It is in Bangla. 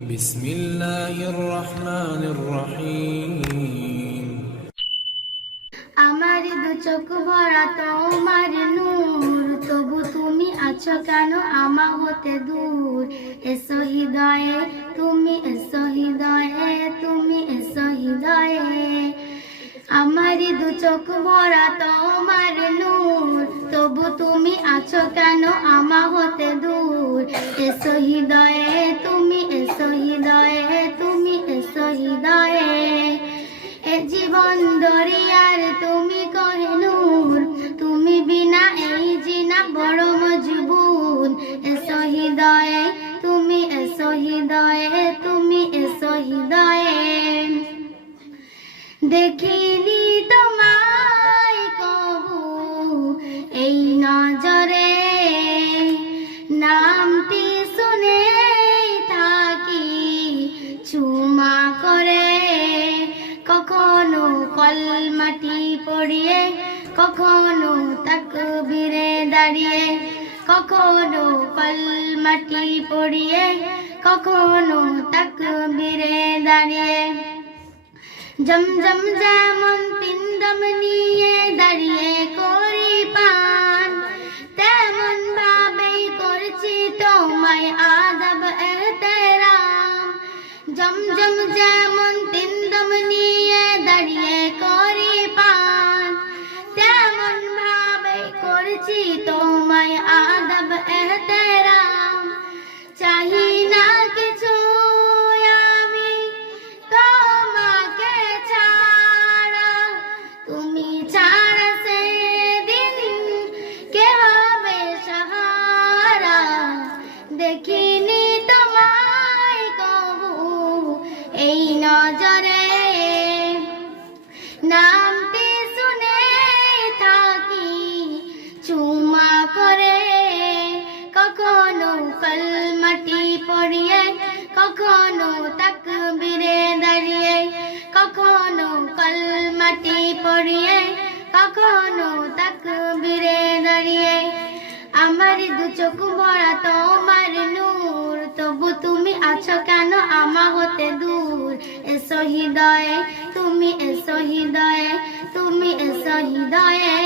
বিসমিল্লাহির রহমানির রহিম। আমার দু চোখ ভরা তোমার নূর, তবু তুমি আছো কেন আমা হতে দূর। এসো হৃদয়ে তুমি, এসো হৃদয়ে তুমি, এসো হৃদয়ে। আমার দু চোখ ভরা তোমার নূর, তবু তুমি আছো কেন আমা হতে দূর। এসো হৃদয়ে তুমি, এসো হৃদয়ে তুমি, এসো হৃদয়ে। এ জীবন দরিয়ার তুমি কোহিনূর, তুমি বিনা এই জিনা বড় মজবুত। এসো হৃদয়ে তুমি, এসো হৃদয়ে তুমি, এসো হৃদয়ে। দেখিনি তোমায় কবু এই নজরে, নামটি শুনে থাকি চুমা করে। কখনো কলমাটি পড়িয়ে, কখনো তাকবীরে দাঁড়িয়ে। কখনো কলমাটি পড়িয়ে, কখনো তাকবীরে দাঁড়িয়ে। জমজম যেমন তিন দম নিয়ে দাঁড়িয়ে করি পান, তেমন ভাবেই করছি তোমায় আদব এহতেরাম। জমজম যেমন তিন দম নিয়ে দাঁড়িয়ে করি পান, তেমন ভাবেই করছি তোমায় আদব এহতেরাম। চাহি না কিছু আমি তোমাকে ছাড়া, তুমি ছাড়া সেদিন কে হবে সাহারা। দেখিনি তোমায় কবু এই নজরে, নামটি শুনে থাকি চুমা করে। কখনো কলমাটি পড়িয়ে, কখনো তাকবীরে দাঁড়িয়ে। কখনো কলমাটি পড়িয়ে, কখনো তাকবীরে দাঁড়িয়ে। আমার দু চোখ ভরা তোমার নূর, তবু তুমি আছো কেন আমা হতে দূর। এসো হৃদয়ে তুমি, এসো হৃদয়ে তুমি, এসো হৃদয়ে।